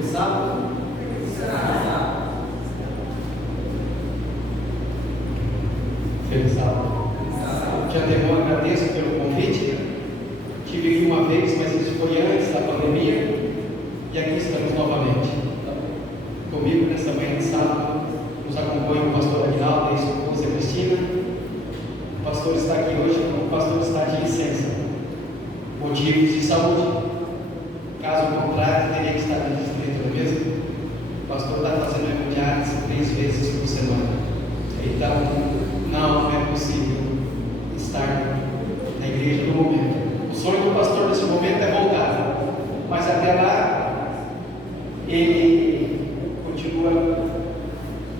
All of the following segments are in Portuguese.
Feliz sábado. Feliz sábado. De antemão agradeço pelo convite. Tive aqui uma vez, mas isso foi antes da pandemia. E aqui estamos novamente. Comigo nesta manhã de sábado nos acompanha o pastor Aguinaldo e sua esposa Cristina. O pastor está aqui hoje, o pastor está de licença. Motivos de saúde. Caso contrário, teria que estar no distrito, não é mesmo? O pastor está fazendo hemodiálise 3 vezes por semana. Então, não é possível estar na igreja no momento. O sonho do pastor nesse momento é voltar. Mas até lá, ele continua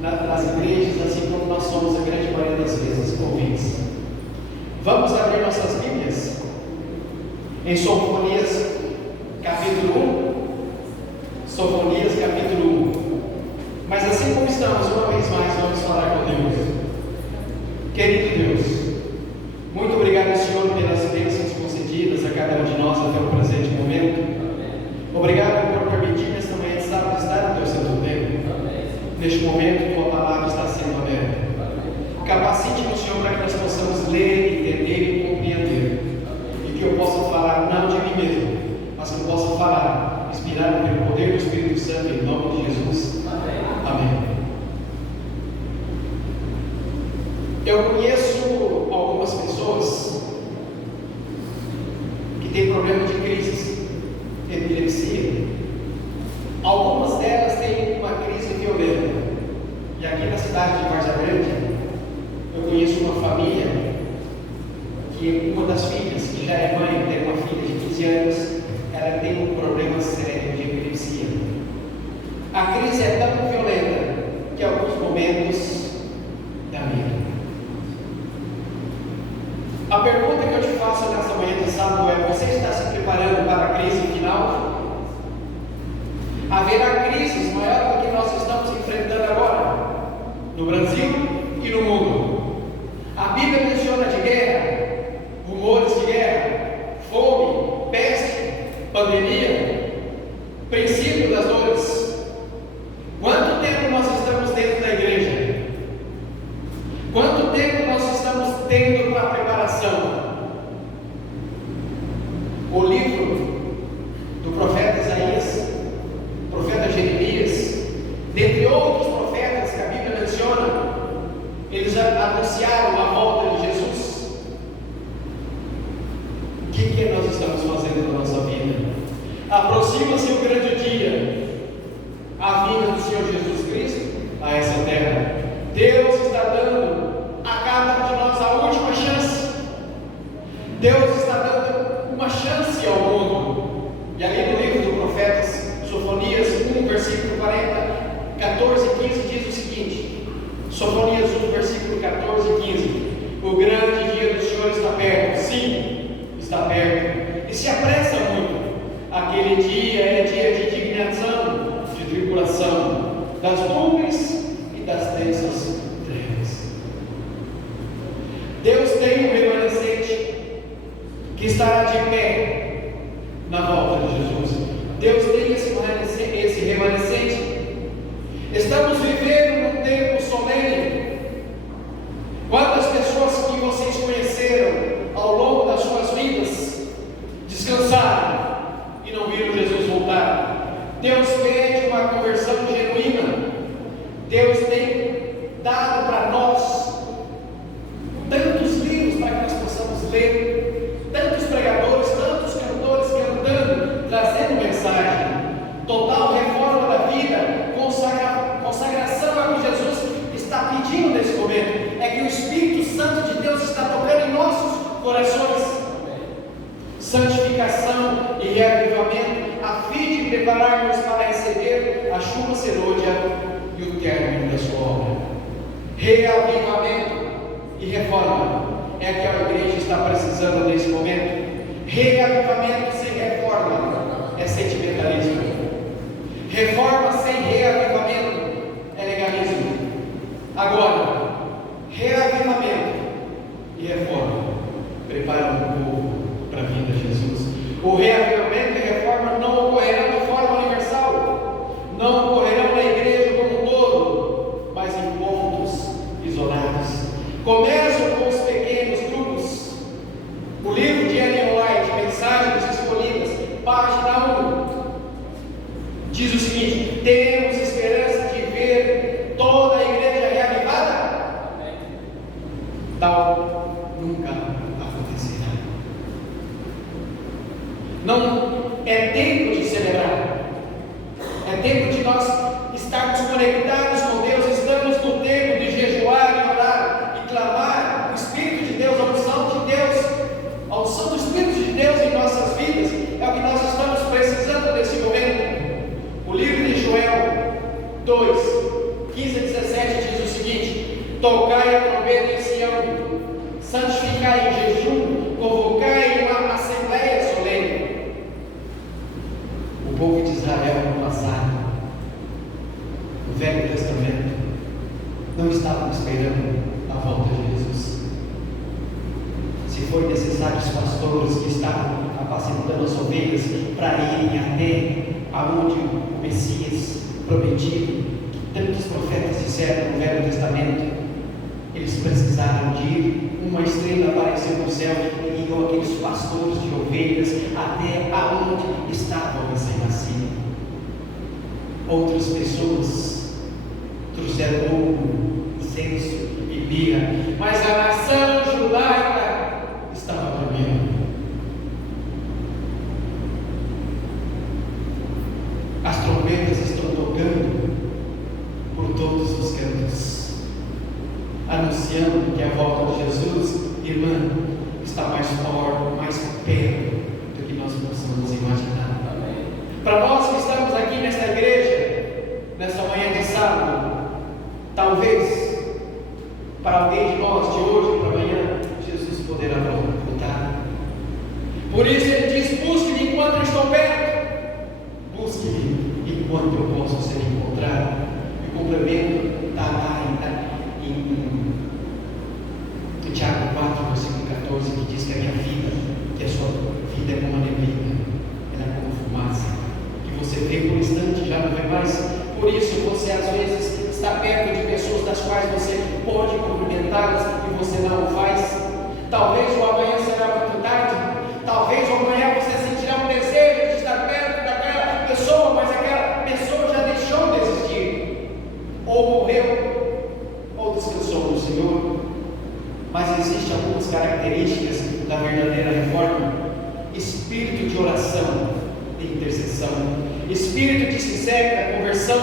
nas igrejas, assim como nós somos a grande maioria das vezes, ouvintes. Vamos abrir nossas Bíblias em Sofonias capítulo 1. Sofonias capítulo 1. Mas assim como estamos, uma vez mais, vamos falar com Deus. Querido Deus, muito obrigado, Senhor, pelas bênçãos concedidas a cada um de nós até o presente momento. Obrigado por permitir nesta manhã de sábado estar no teu santo tempo. Neste momento, tua palavra está sendo aberta. Capacite-nos, Senhor, para que nós possamos ler, entender e compreender. E que eu possa falar não de mim mesmo, mas que eu possa falar, inspirado pelo poder do Espírito Santo, em nome de Jesus. Amém. Eu conheço algumas pessoas que têm problema de crise, epilepsia. Algumas delas têm uma crise violenta. E aqui na cidade de Várzea Grande, eu conheço uma família que uma das filhas, que já é mãe, tem uma filha de 15 anos, ela tem um problema sério de epilepsia. A crise é tão violenta que em alguns momentos dá medo. A pergunta que eu te faço nessa manhã de sábado é: você está se preparando para a crise final? Haverá crises maior do que nós estamos enfrentando agora, no Brasil e no mundo. A Bíblia menciona de guerra, rumores de guerra, fome, peste, pandemia, princípio das dores. Quanto tempo nós estamos dentro da igreja? Quanto tempo nós estamos tendo para a preparação? O livro do profeta Isaías, profeta Jeremias, dentre outros profetas que a Bíblia menciona, eles anunciaram a volta de Jesus. O que nós estamos fazendo na nossa vida? Aproxima-se o grande dia, a vinda do Senhor Jesus Cristo a essa terra. Deus está dando a cada um de nós a última chance. Deus está dando uma chance ao mundo. E ali no livro do profeta Sofonias 1, versículo 14 e 15 diz o seguinte: Sofonias 1, versículo 14 e 15: o grande dia do Senhor está perto. Sim, está perto, e se apressa muito. Aquele dia é dia de indignação, de tribulação, das nuvens e das densas trevas. Deus tem um remanescente que estará de pé na volta de Jesus. Deus tem esse remanescente. Estamos vivendo num tempo solene. Quantas pessoas que vocês conheceram ao longo das suas vidas descansaram e não viram Jesus voltar? Deus pede uma conversão genuína. Deus tem dado para nós tantos livros para que nós possamos ler, tantos pregadores, tantos cantores cantando, trazendo mensagem. Total reforma da vida, consagração ao que Jesus está pedindo nesse momento. É que o Espírito Santo de Deus está tocando em nossos corações. Santificação e reavivamento, a fim de prepararmos para receber a chuva serôdia e o término da sua obra. Reavivamento e reforma é que a igreja está precisando nesse momento. Reavivamento sem reforma é sentimentalismo. Reforma sem reavivamento é legalismo. Agora, reavivamento e reforma preparam o povo para a vinda de Jesus. O reavivamento e reforma não ocorrerão de forma universal. diz o seguinte: temos esperança de ver toda a igreja reavivada? Tal nunca acontecerá. Não é tempo de celebrar, é tempo de nós estarmos conectados com Deus. Estamos no tempo de jejuar e orar e clamar o Espírito de Deus, a unção de Deus, a unção do Espírito de Deus em nossas vidas. É o que nós estamos precisando nesse momento. O livro de Joel 2, 15 a 17 diz o seguinte: tocai a trombeta em Sião, santificai em jejum, convocai uma assembleia solene. O povo de Israel no passado, no Velho Testamento, não estavam esperando a volta de Jesus. Se foi necessário, os pastores que estavam apacentando as ovelhas para irem até aonde o Messias prometido, tantos profetas disseram no Velho Testamento, eles precisaram de ir. Uma estrela apareceu no céu e guiou aqueles pastores de ovelhas até aonde estava o recém-nascido. Outras pessoas trouxeram ouro, incenso e mirra, mas a nação judaica estava dormindo. As trombetas estão tocando por todos os cantos, anunciando que a volta de Jesus, irmã, está mais forte, mais perto do que nós possamos imaginar. Para nós que estamos aqui nesta igreja, nessa manhã de sábado, talvez para alguém de nós, de hoje para amanhã, Jesus poderá voltar. Por isso ele diz: busque-me enquanto eu estou perto, busque-me enquanto eu posso ser encontrado. E o complemento está lá em Tiago 4, versículo 14, que diz que a minha vida, que a sua vida é como a neblina, ela é como fumaça, que você vê por um instante e já não vê mais. Por isso você às vezes está perto de pessoas das quais você pode cumprimentá-las e você não o faz. Talvez o amanhã será muito tarde, talvez o amanhã você sentirá um desejo de estar perto daquela pessoa, mas aquela pessoa já deixou de existir, ou morreu, ou descansou no Senhor. Mas existem algumas características da verdadeira reforma: espírito de oração e intercessão, espírito de sincera conversão,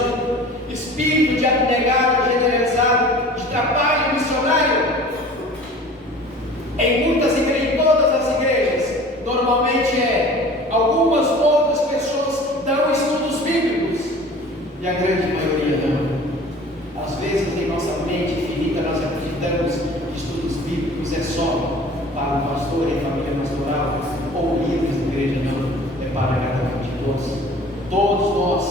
espírito de abnegado generalizado, de trabalho missionário. Em muitas igrejas, em todas as igrejas, normalmente algumas poucas pessoas dão estudos bíblicos e a grande maioria não. Às vezes em nossa mente finita nós acreditamos que estudos bíblicos é só para o pastor e a família pastoral ou líderes da igreja. Não, é para cada um de nós. Todos nós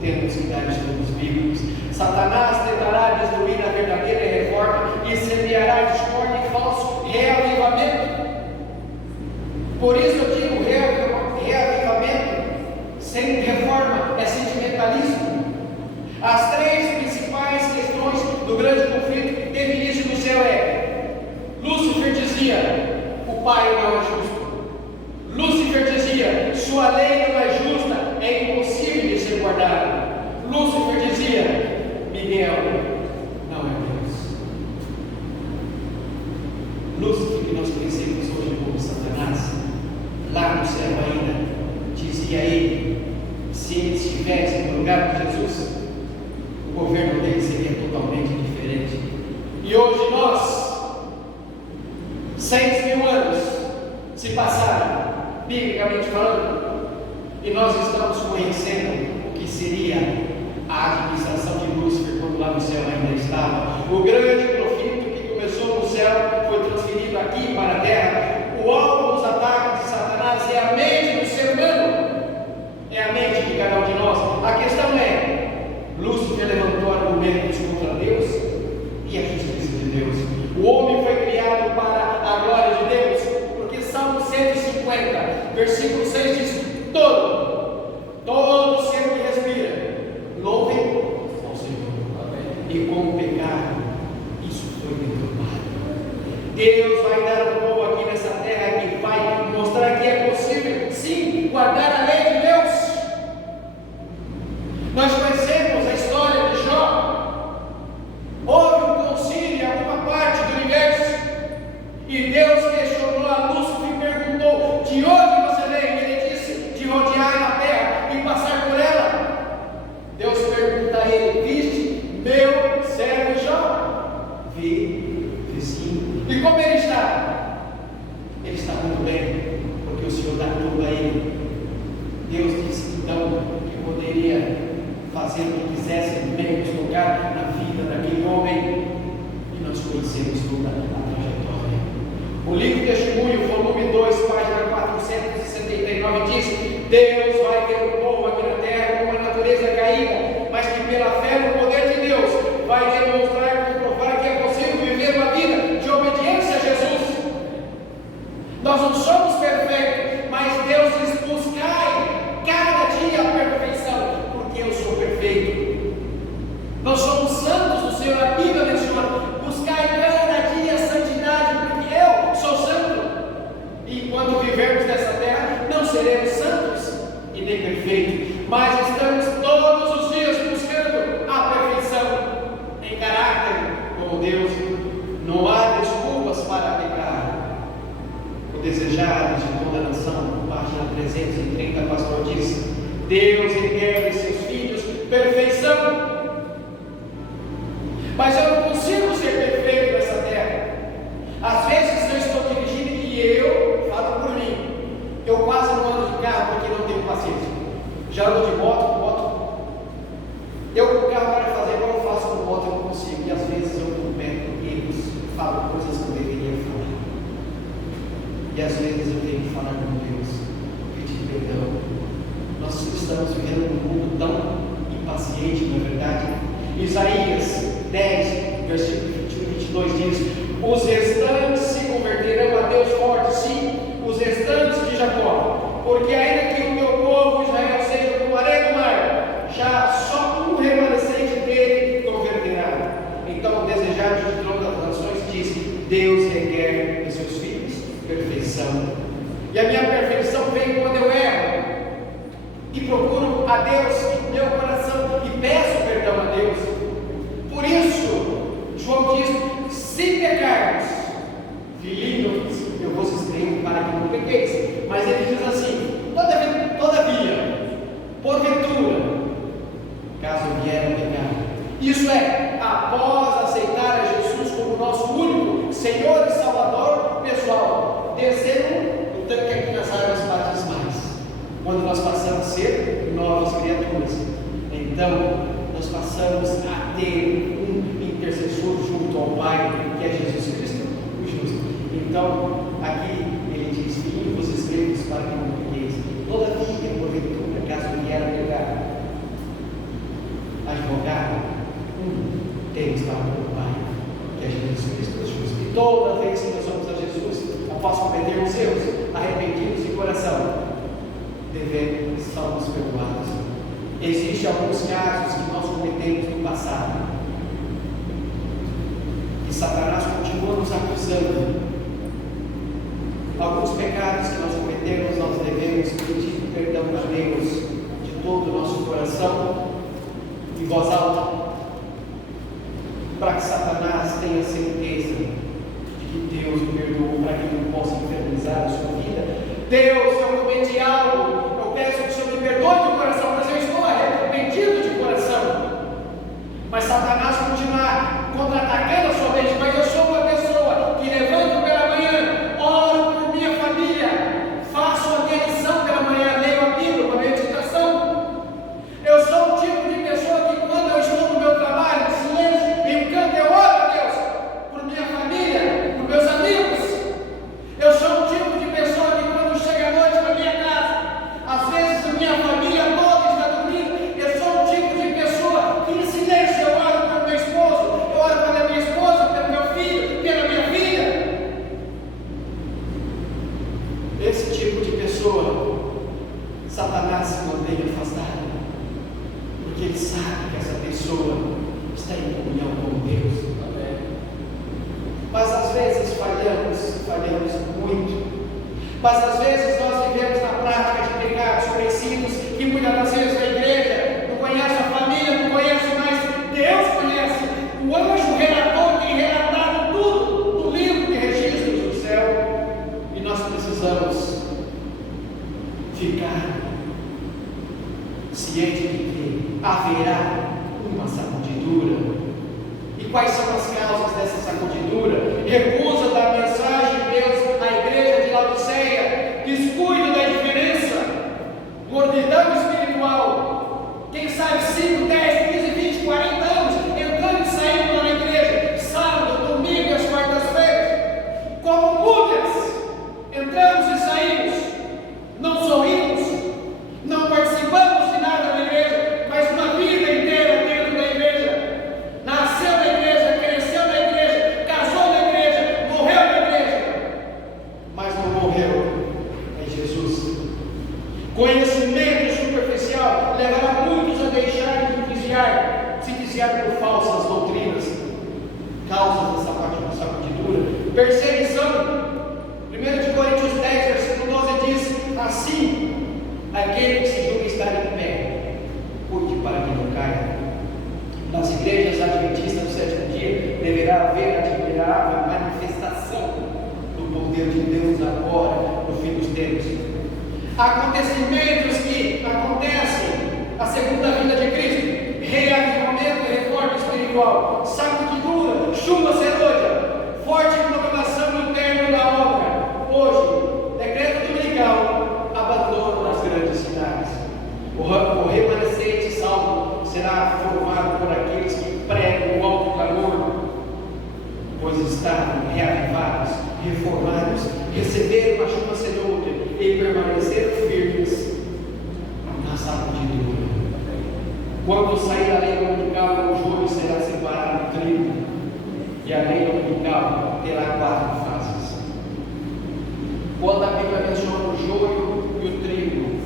temos que dar estudos bíblicos. Satanás tentará destruir a verdadeira reforma e semeará discórdia e falso reavivamento. Por isso eu digo: reavivamento sem reforma é sentimentalismo. As três principais questões do grande conflito que teve início no céu Lúcifer dizia: o Pai não é justo. Lúcifer dizia: sua lei não é justa, é impossível de ser guardada. Lúcifer dizia: Miguel não é Deus. Lúcifer, que nós conhecemos hoje como Satanás, lá no céu ainda, dizia ele: se ele estivesse no lugar de Jesus, o governo dele seria totalmente diferente. E hoje nós, 6.000 anos se passaram, biblicamente falando, e nós estamos conhecendo o que seria a administração de Lúcifer quando lá no céu ainda estava. O grande conflito que começou no céu foi transferido aqui para a terra. O alvo dos ataques de Satanás é a mente do ser humano, é a mente de cada um de nós. A questão Lúcifer levantou argumentos contra Deus e a justiça de Deus. O homem foi criado para a glória de Deus, porque Salmo 150, versículo 6 diz: todo ser que respira, louve ao Senhor. E com o pecado, isso foi perturbado. Deus vai dar um povo aqui nessa terra que vai mostrar que é possível, sim, guardar a lei de Deus. poderia fazer o que quisesse no meio do lugar na vida daquele homem, e nós conhecemos toda a trajetória. O livro Testemunho, volume 2, página 469 diz: Deus vai ter um povo aqui na terra com uma natureza caída, mas que pela fé no poder de Deus vai demonstrar e provar que é possível viver uma vida de obediência a Jesus. Nós não somos perfeitos, mas Deus diz: buscai cada dia a perfeição, porque eu sou perfeito. Nós somos santos do Senhor, a Bíblia menciona: buscai cada dia a santidade, porque eu sou santo. E enquanto vivermos nessa terra, não seremos santos e nem perfeitos, mas estamos todos os dias buscando a perfeição em caráter como Deus. Não há desculpas para pecar. O desejado de toda a nação, página 330, o pastor diz: Deus requer de seus filhos perfeição. Mas eu não consigo ser perfeito nessa terra. Às vezes eu estou dirigindo e eu falo por mim. Eu quase não ando de carro porque não tenho paciência. Já ando de moto. Eu com o carro para fazer igual eu faço com moto, eu não consigo. E às vezes eu cometo erros, falo coisas que eu deveria falar. E às vezes eu tenho que falar com Deus, pedir perdão. Nós estamos vivendo num mundo tão impaciente, não é verdade? Isaías 10, versículo 21 e 22 diz: os restantes se converterão a Deus forte, sim, os restantes de Jacó, porque ainda que o meu povo Israel seja como a areia do mar, já só um remanescente dele converterá. Então o desejado de todas as nações diz: Deus requer de seus filhos perfeição. E a minha perfeição vem quando eu erro e procuro a Deus em meu coração e peço perdão a Deus. Por isso, João diz: se pecarmos, filhinhos, eu vos escrevo para que não pequeis. Mas ele diz assim: todavia, porventura, caso vier a pecar, isso é, após aceitar a Jesus como nosso único Senhor e Salvador pessoal, desceram o tanque aqui nas águas batismais, quando nós passamos a ser novas criaturas. Então nós passamos a ter um intercessor junto ao Pai, que é Jesus Cristo, o justo. Então aqui ele diz: filho, vos escrevo para que não pequeis. Todavia, porventura, caso vier a pecar, advogado temos para o Pai, que é Jesus Cristo, o justo. E toda vez que nós vamos a Jesus, após cometermos erros, arrependidos de coração, devemos estarmos perdoados. Existem alguns casos que nós cometemos no passado, e Satanás continua nos acusando. Alguns pecados que nós cometemos, nós devemos pedir perdão a Deus de todo o nosso coração, em voz alta, para que Satanás tenha certeza de que Deus o perdoou, para que não possa infernizar a sua vida. Deus, eu cometi algo, eu peço que o Senhor me perdoe de coração, mas eu estou arrependido de coração. Mas Satanás continua contra-atacando a sua mente. Mas eu sou uma pessoa que levanto pela manhã, oro por minha família, faço a minha lição pela manhã, leio a Bíblia, uma meditação. Eu sou o tipo de pessoa que quando eu estou no meu trabalho, em silêncio, em um canto, eu oro a Deus por minha família, por meus amigos. Eu sou o tipo de pessoa que quando chega a noite na minha casa, às vezes a minha família toda está dormindo, eu sou o tipo de pessoa que em silêncio eu oro pelo meu esposo, eu oro pela minha esposa, pelo meu filho, pela minha filha. Esse tipo de pessoa, Satanás se mantém afastado, porque ele sabe que essa pessoa está em comunhão com Deus. Mas às vezes falhamos muito. Mas às vezes nós vivemos na prática de pecados conhecidos, que muitas das vezes a igreja não conhece, a família não conhece, mas Deus conhece. O anjo relator tem relatado tudo no livro de registros do céu. E nós precisamos ficar cientes de que haverá uma sacudidura. E quais são as causas dessa sacudidura? Recusa da mensagem de Deus à igreja de Laodiceia, descuido da indiferença, mordidão espiritual. Quem acontecimentos que acontecem, a segunda vinda de Cristo, reavivamento e reforma espiritual, sacudidura, chuva serôdia, forte proclamação no término da obra. Hoje, decreto dominical, abandono nas grandes cidades. O remanescente salvo será formado por aqueles que pregam o alto clamor, pois estão reavivados, reformados, receberam a chuva serôdia e permaneceram firmes na sacudidura. Quando sair a lei dominical, o joio será separado do trigo, e a lei dominical terá 4 fases. Quando a Bíblia menciona o joio e o trigo,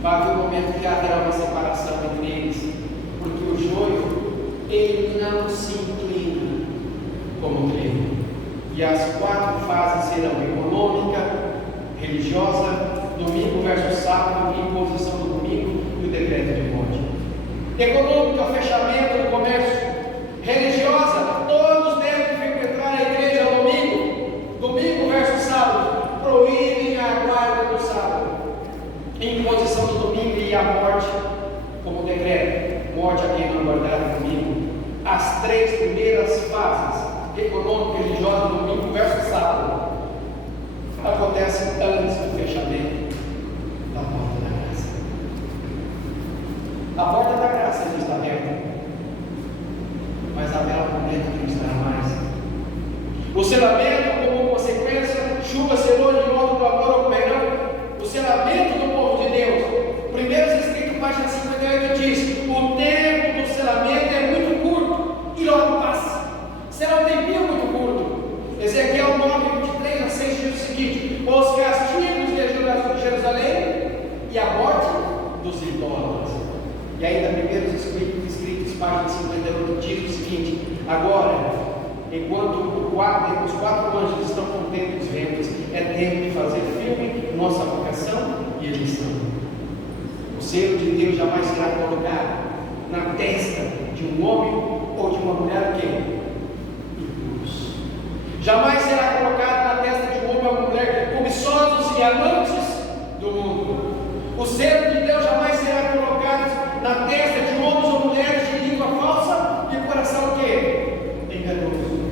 vai haver um momento que haverá uma separação entre eles, porque o joio ele não se inclina como o trigo. E as 4 fases serão econômica, religiosa, domingo versus sábado, imposição do domingo e o decreto de morte. Econômica, o fechamento do comércio. Religiosa, todos devem frequentar a igreja ao domingo. Domingo versus sábado, proíbem a guarda do sábado. Imposição do domingo e a morte como decreto. Morte a quem não guardar o domingo. As 3 primeiras fases, econômica, religiosa, domingo versus sábado, acontece antes do fechamento da porta da graça. A porta da graça já está aberta, mas haverá um momento que não estará mais. O selamento, como consequência, chuva, serôdia e outro clamor ocorrerão. O selamento do povo de Deus, Primeiros Escritos, página 58, diz: o tempo do selamento é muito curto e logo passa. Será um tempinho muito curto. Ezequiel 9, 23 a 6 diz o seguinte: os castigos de Jerusalém e a morte dos idólatras. E ainda, Primeiros Escritos, página 58, diz o seguinte: agora, enquanto os 4 anjos estão contentes os ventos, é tempo de fazer firme nossa vocação e eleição. O selo de Deus jamais será colocado na testa de um homem ou de uma mulher que jamais será colocado na testa de um homem ou uma mulher cobiçosos e amantes do mundo. O selo de Deus jamais será colocado na testa de homens ou mulheres de língua falsa e coração que? Enganoso.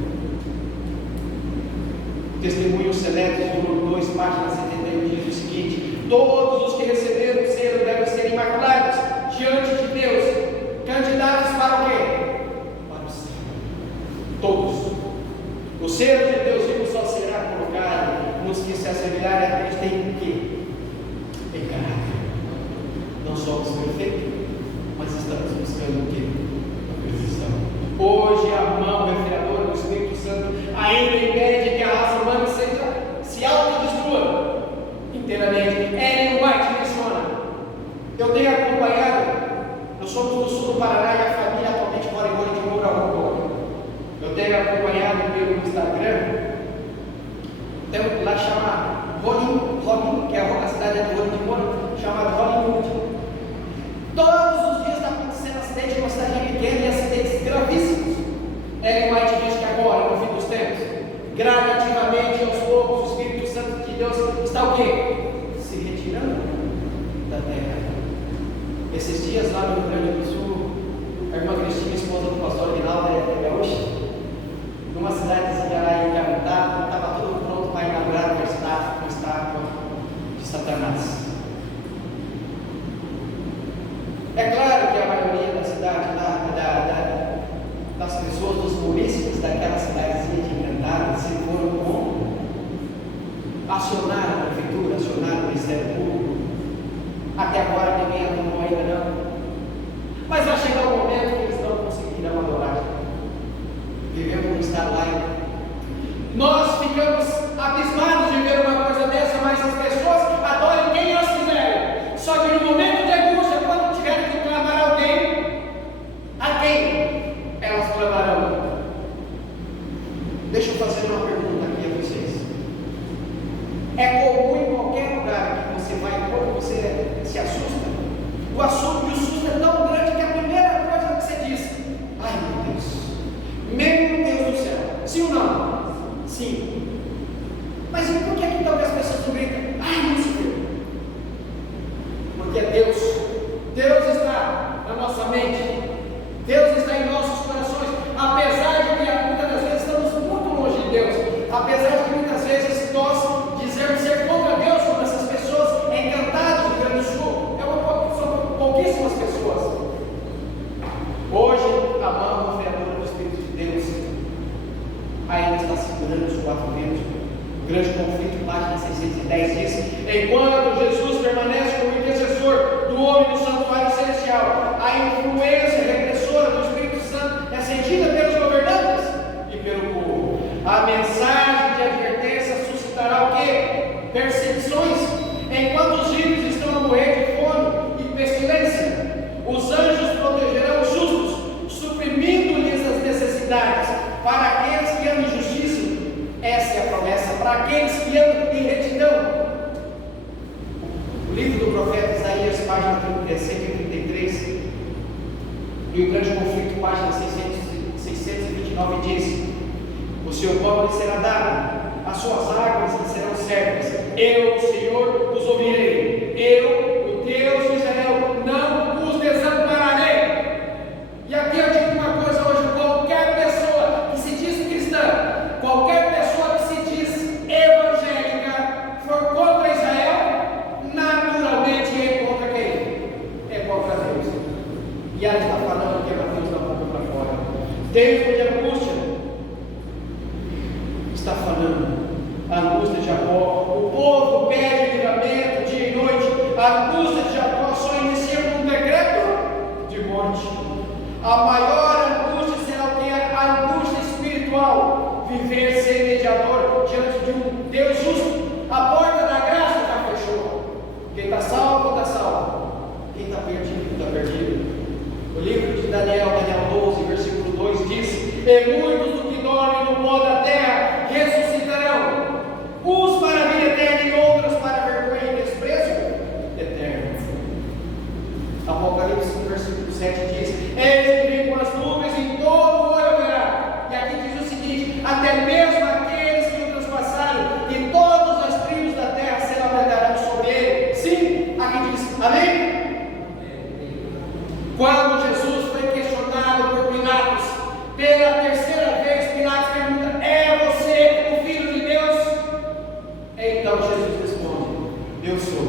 Testemunhos Seletos, número 2, página 71, diz o seguinte: todos os que receberam o selo devem ser imaculados diante de Deus, candidatos para o quê? Para o céu. Todos. O selo de Deus vivo só será colocado nos que se assemelharem a Cristo em quê? Em caráter. Não somos perfeitos, mas estamos buscando o quê? A perfeição. Hoje a mão refriadora do Espírito Santo ainda impede que a raça humana se autodestrua inteiramente. Ellen White menciona: eu tenho acompanhado, nós somos do sul do Paraná e a família atualmente mora em Rolho de Moura. Eu tenho acompanhado pelo Instagram, tem lá chama Rolling, que é a cidade de Rolho de Moura, chamada Hollywood. Todos os dias está acontecendo acidente em uma cidade pequena e acidentes gravíssimos. Ellen White diz que agora, no fim dos tempos, gradativamente, aos poucos, o Espírito Santo de Deus está o quê? Se retirando da terra. Esses dias lá no Rio Grande do Sul, a irmã Cristina, esposa do pastor Aguinaldo, é gaúcha, numa cidadezinha lá em Cametá, estava tudo pronto para inaugurar uma estátua de Satanás. É claro que a maioria da cidade, das pessoas, dos munícipes daquela cidadezinha de Encantada, se foram como acionar a prefeitura, acionar o Ministério Público. Até agora ninguém atuou ainda não. Mas vai chegar o momento que eles não conseguirão adorar. Vivemos num estado laico. Nós ficamos abismados de ver uma coisa dessa, mas as pessoas adoram quem elas quiserem. Só que no momento de angústia, quando tiverem que clamar alguém, a quem elas clamarão? Deixa eu fazer uma pergunta aqui a vocês. É comum em qualquer lugar que você vai, quando você se assusta, o susto é tão grande que a primeira mente. Deus está em nossos corações, apesar de que muitas das vezes estamos muito longe de Deus, apesar de que muitas vezes nós dizemos ser contra Deus, como essas pessoas encantadas do Rio Grande do Sul, são pouquíssimas pessoas. Hoje, a mão vereadora do Espírito de Deus ainda está segurando os 4 ventos. O grande conflito, página 610, diz: enquanto Jesus permanece como intercessor do homem no santuário celestial, a influência repressora do Espírito Santo é sentida pelos governantes e pelo povo. A mensagem de advertência suscitará o quê? Perseguições, enquanto os ricos estão a morrer de fome e pestilência. Os anjos protegerão os justos, suprimindo-lhes as necessidades. Para aqueles que amam justiça, essa é a promessa. Para aqueles que amam em retidão. O livro do profeta Isaías, página 133, e o grande conflito, página 629, diz: o seu pão lhe será dado, as suas águas lhe serão certas. Eu, o Senhor, os ouvirei. Eu, o Deus de Israel, não os desampararei. E aqui eu digo uma coisa hoje: qualquer pessoa que se diz cristã, qualquer pessoa que se diz evangélica, for contra Israel, naturalmente é contra quem? É contra Deus. E ela está falando que é para Deus da boca para fora. Tempo de angústia. Está falando a angústia de Jacó. O povo pede livramento dia e noite. A angústia de Jacó só inicia com um decreto de morte. A maior angústia será o que? A angústia espiritual. Viver sem mediador diante de um Deus justo. A porta da graça já fechou. Quem está salvo, está salvo. Quem está perdido, está perdido. O livro de Daniel 12, versículo 2 diz: e muitos do que dormem no pó da terra ressuscitarão, uns para a vida eterna e outros para a vergonha e desprezo eterno. Apocalipse, versículo 7 diz: eis que vem com as nuvens e todo o olho verá. E aqui diz o seguinte: até mesmo aqueles que o transpassaram, e todas as tribos da terra se alegrarão sobre ele. Sim, aqui diz, amém? Quando Jesus foi questionado por Pilatos, pela terceira vez, Pilatos pergunta: é você o Filho de Deus? Então Jesus responde: eu sou.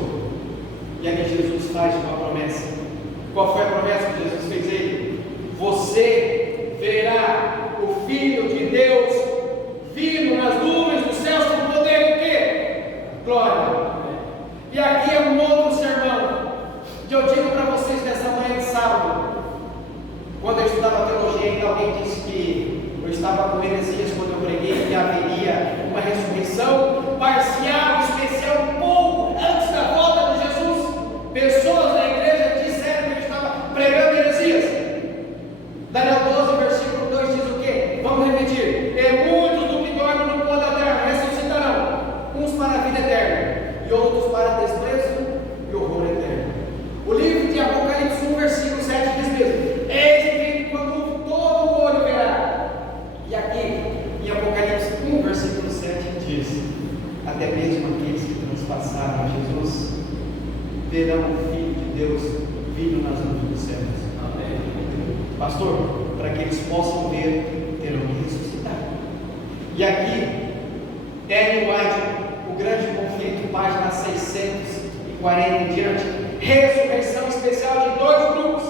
E aqui Jesus faz uma promessa. Qual foi a promessa que Jesus fez a ele? Você verá o Filho de Deus vindo nas nuvens dos céus com poder de quê? Glória. E aqui é um outro sermão que eu digo para vocês nessa manhã de sábado. Quando eu estudava teologia, alguém disse que eu estava com heresias quando eu preguei que haveria uma ressurreição parcial, especial, um pouco antes da volta de Jesus. Pessoas da igreja disseram que eu estava pregando heresias. Daniel 12, versículo 2 diz o quê? Vamos repetir: e muitos do que dormem no pó da terra ressuscitarão, uns para a vida eterna e outros para desprezo e horror eterno. O livro de Apocalipse 1, versículo 7 diz mesmo: eis que vem quando todo o olho verá. E aqui, em Apocalipse 1, versículo 7 diz: até mesmo aqueles que transpassaram a Jesus verão o Filho de Deus vindo nas nuvens dos céus. Amém. Pastor, para que eles possam ver, terão que ressuscitar. E aqui, Ellen White, o grande conflito, página 640 em diante: ressurreição especial de 2 grupos: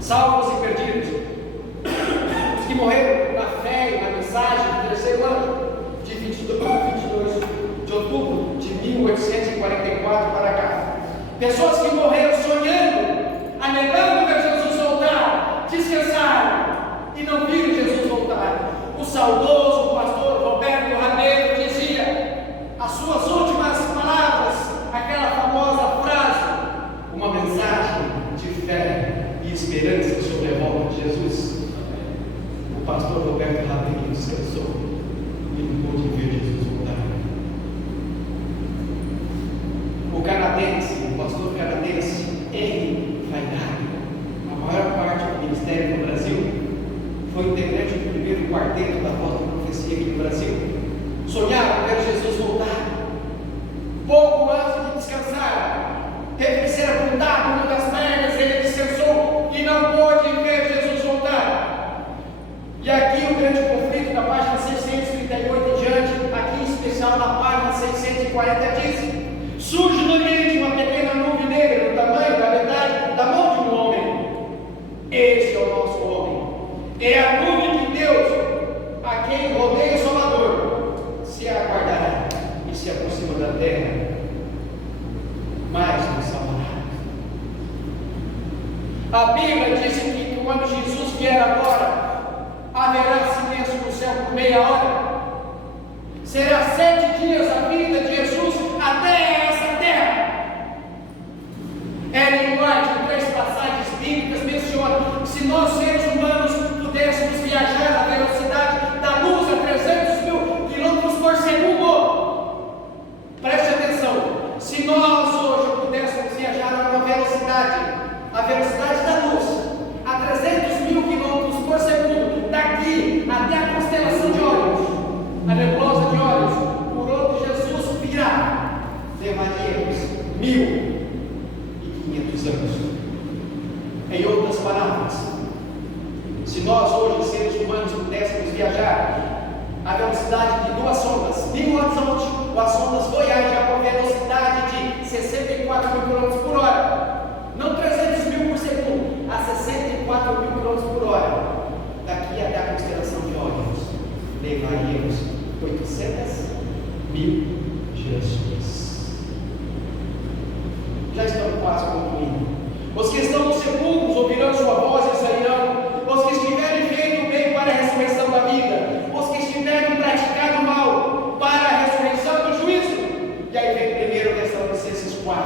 salvos e perdidos. Os que morreram na fé e na mensagem do terceiro ano, de 22 de outubro de 1844 para cá. Pessoas que morreram sonhando, anelando ver Jesus voltar, descansaram e não viram Jesus voltar. O saudoso pastor Roberto Raneiro dizia as suas últimas palavras, aquela famosa frase: uma mensagem de fé e esperança sobre a volta de Jesus. O pastor Roberto Raneiro descansou e não pôde ver Jesus voltar. O canadense, o pastor canadense Henry Fayard, a maior parte do ministério no Brasil, foi integrante do primeiro quarteto da voz da profecia aqui no Brasil. Sonhava ver Jesus voltar. Pouco antes de descansar, teve que ser apontado numa das 40 diz: surge no Oriente uma pequena nuvem negra do tamanho da metade da mão de um homem. Esse é o nosso homem. É a nuvem de Deus, a quem rodeia o Salvador. Se aguardará e se aproxima da terra, mas nos salvará. A Bíblia diz que quando Jesus vier agora, haverá silêncio no céu por meia hora. Será 7 dias a vida de Jesus até essa terra. Ellen White, em 3 passagens bíblicas, menciona que se nós, seres humanos, pudéssemos viajar à velocidade da luz a 300.000 quilômetros por segundo, preste atenção, se nós hoje pudéssemos viajar a uma velocidade, a velocidade da luz, a 300.000 quilômetros por segundo, daqui até a constelação de Órion, a nebulosa de Órion, por onde Jesus virá, levaríamos 1.500 anos. Em outras palavras, se nós hoje, seres humanos, pudéssemos viajar a velocidade de 2 sondas, 1.000 horizonte, ou as sondas Voyager a uma velocidade de 64.000 km por hora, não 300.000 por segundo, a 64.000 km por hora, daqui até a constelação de Órion, levaríamos 800.000 gerações. Já estamos quase concluindo. Os que estão nos sepulcros ouvirão sua voz e sairão. Os que estiverem feito bem para a ressurreição da vida. Os que estiverem praticado mal para a ressurreição do juízo. E aí vem primeiro Tessalonicenses 4,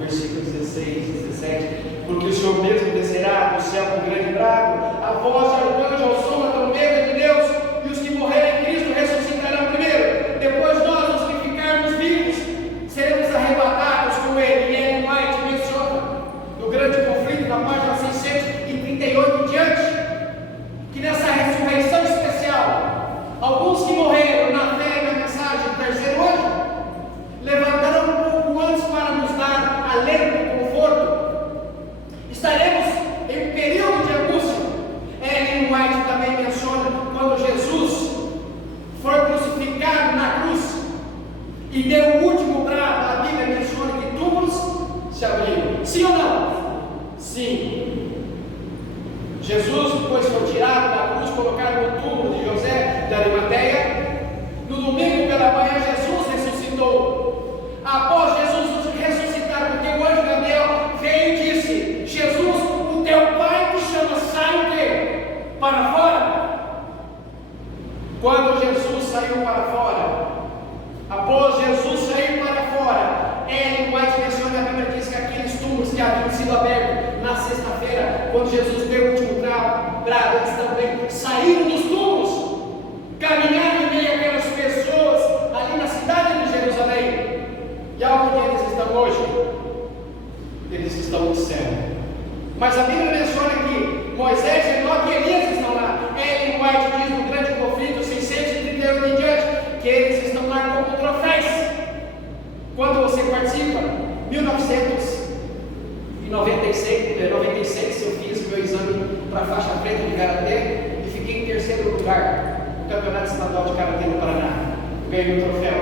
versículos 16 e 17. Porque o Senhor mesmo descerá do céu com grande brado, a voz de arcanjo ao som da trombeta de Deus, e os que morrerem em Cristo ressuscitarão primeiro. Depois nós, os que ficarmos vivos, seremos arrebatados com Ele. E Ellen White menciona no grande conflito, na página 638 em diante, que nessa ressurreição especial, alguns que morreram na fé e na mensagem do terceiro anjo, levantarão um pouco antes para nos dar alento e conforto. Estaremos em um período de angústia. Ellen White também menciona quando Jesus foi crucificado na cruz e deu o último brado. A Bíblia menciona que túmulos se abriram. Sim ou não? Sim. Jesus depois foi tirado da cruz, colocado no túmulo de José de Arimateia. No domingo pela manhã Jesus ressuscitou. Após Jesus ressuscitar, porque o anjo Gabriel veio e disse: Jesus, o teu pai te chama, sai o quê? Para fora. Quando Jesus saiu para fora, após Jesus sair para fora, Ellen White menciona, a Bíblia diz que aqueles túmulos que haviam sido abertos na sexta-feira, quando Jesus deu o último brado, eles também saíram dos túmulos, caminharam em meio àquelas pessoas ali na cidade de Jerusalém. E onde eles estão hoje? Eles estão no céu. Mas a Bíblia menciona que Moisés, Enoque e Elias estão lá. Ellen White diz no grande conflito 638 em diante que eles estão lá como troféus. Quando você participa, 1996 eu fiz meu exame para a faixa preta de karatê e fiquei em terceiro lugar no Campeonato Estadual de Karatê no Paraná. Ganhei o troféu.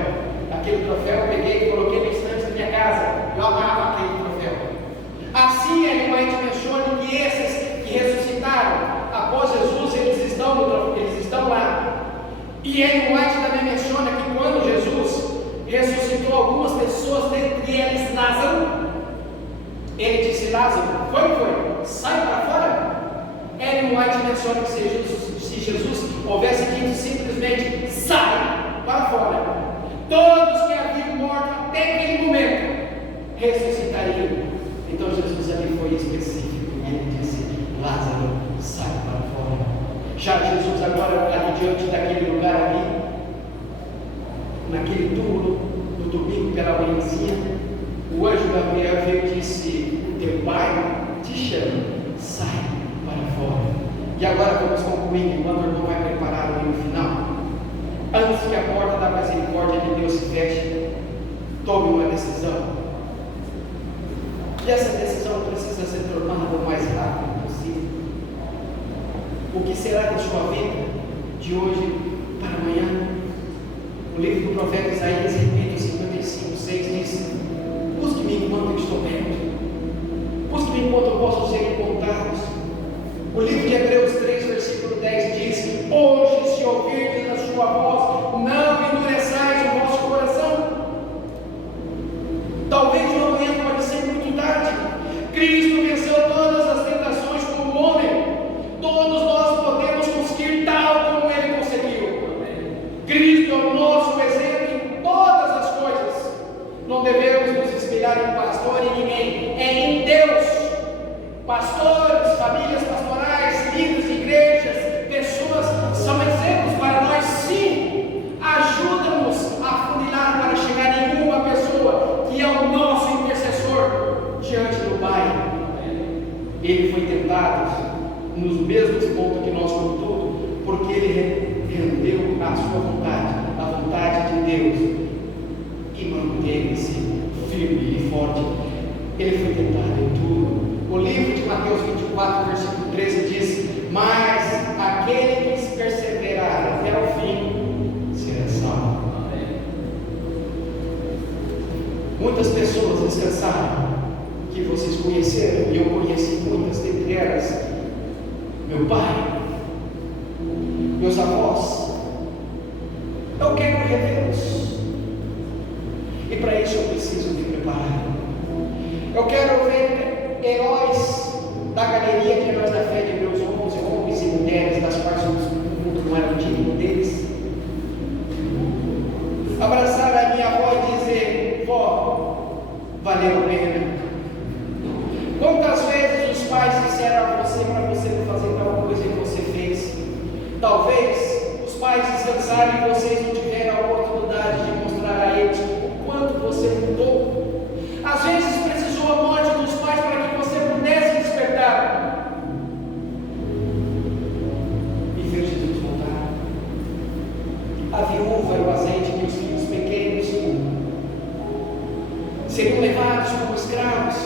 Aquele troféu eu peguei e coloquei na estante da minha casa. Eu amava aquele troféu. Assim, Ellen White menciona que esses que ressuscitaram após Jesus, eles estão lá. E Ellen White também menciona que quando Jesus ressuscitou algumas pessoas, dentre eles Lázaro, ele disse: Lázaro, foi, sai para fora. Ellen White menciona que se Jesus houvesse dito simplesmente sai para fora, todos que haviam morto até aquele momento ressuscitariam. Então Jesus ali foi específico e ele disse: Lázaro, sai para fora. Já Jesus agora ali diante daquele lugar ali, naquele túmulo, no domingo pela manhãzinha, o anjo Gabriel veio e disse: teu pai te chama, sai para fora. E agora vamos concluir, enquanto o irmão vai preparar o hino final. Antes que a porta da misericórdia de Deus se feche, tome uma decisão. E essa decisão precisa ser tomada o mais rápido possível. O que será da sua vida de hoje para amanhã? O livro do profeta Isaías, repito, 55, 6 diz: busque-me enquanto eu estou perto, busque-me enquanto eu posso ser encontrado. O livro de Hebreus 3, versículo 10 diz: hoje, se ouvirdes a sua voz, não endureçais o vosso coração. Talvez o momento pode ser muito tarde. Cristo venceu todas as tentações como homem. Todos nós podemos conseguir tal como Ele conseguiu. Cristo é o nosso exemplo em todas as coisas. Não devemos nos inspirar em pastor e ninguém, é em Deus. Pastores, famílias pastorais, líderes de igrejas, pessoas são exemplos para nós, sim. Ajuda-nos a funilar para chegar em uma pessoa que é o nosso intercessor diante do Pai. Ele foi tentado nos mesmos pontos que nós, contudo, porque ele rendeu a sua vontade, a vontade de Deus, e manteve-se firme e forte. Ele foi tentado em tudo. O livro de Mateus 24, versículo 13 diz: mas aquele que perseverar até o fim será salvo. Muitas pessoas descansaram que vocês conheceram, e eu conheci muitas, dentre elas meu pai, meus avós. Eu quero revê-los, e para isso eu preciso me preparar. Eu quero ver heróis da galeria de heróis da fé de Hebreus 11, homens e mulheres das quais o mundo não era digno deles. Abraçar a minha avó e dizer: vó, valeu a pena. Quantas vezes os pais disseram a você para você não fazer tal coisa que você fez? Talvez os pais descansaram e vocês não tiveram a oportunidade de mostrar a eles o quanto você mudou. Às vezes precisou a morte dos pais para que você pudesse despertar e ver Jesus voltar. A viúva e o azeite que os filhos pequenos seriam levados como escravos.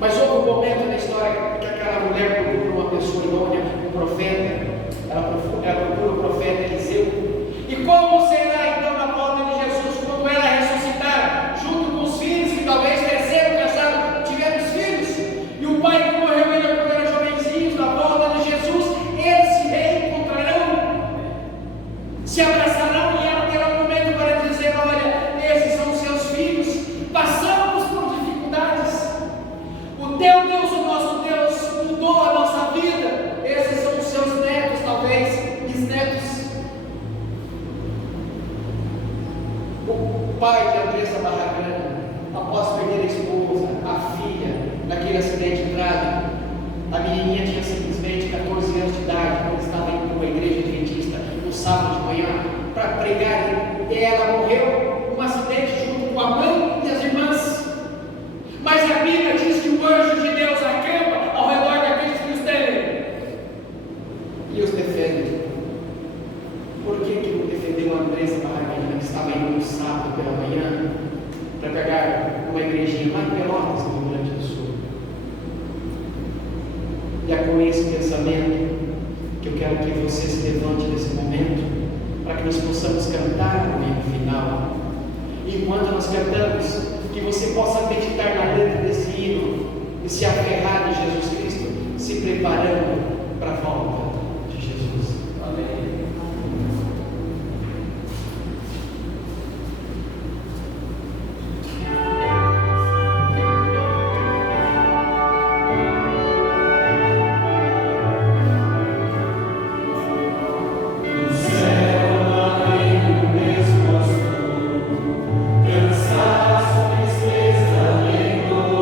Mas houve um momento na história que aquela mulher procura uma pessoa idônea, um profeta. Ela procura o profeta Eliseu. E como será então na volta de Jesus quando ela ressuscitar, junto com os filhos que talvez cresceram, casaram, tiveram os filhos? E o pai que morreu ainda quando eram jovenzinhos, na volta de Jesus, eles se reencontrarão, se abraçarão, e ela terá um momento para dizer: olha, esses são os seus filhos. Passamos por dificuldades. O teu Deus, o nosso Deus, mudou a nossa vida. Esses são os seus netos, talvez, bisnetos. O pai de Andressa Barragana, após perder a esposa, a filha, naquele acidente trágico, a menininha tinha simplesmente 14 anos de idade, quando estava indo para uma igreja adventista no sábado de manhã para pregar, e ela morreu num acidente junto com a mãe e as irmãs. Mas a Bíblia diz que o anjo de Deus acampa ao redor daqueles que os temem e os defende. Por que não defendeu a Andressa Barragana, que estava indo no sábado pela manhã para pegar uma igrejinha lá em Pelotas, no Rio Grande do Sul? E é com esse pensamento que eu quero que você se levante nesse momento, para que nós possamos cantar o hino final. E enquanto nós cantamos, que você possa meditar na letra desse hino e se aferrar em Jesus Cristo, se preparando para a volta de Jesus. Amém. Cansaço, tristeza, lendo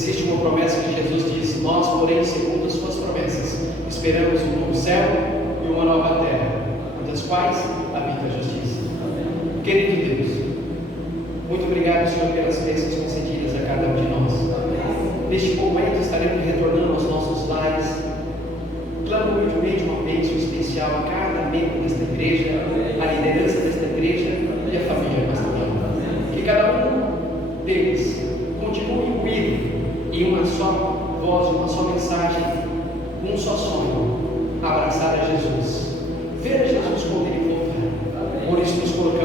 Existe uma promessa que Jesus diz: nós, porém, segundo as suas promessas, esperamos um novo céu e uma nova terra, das quais habita a justiça. Querido Deus, muito obrigado, Senhor, pelas bênçãos concedidas a cada um de nós. Neste momento estaremos retornando aos nossos lares. Clamo humildemente uma bênção especial a cada membro desta igreja, a liderança desta igreja e a família pastoral. Que cada um deles continue unido em uma só voz, uma só mensagem, um só sonho: abraçar a Jesus, ver a Jesus quando Ele voltar. Por isso nos colocamos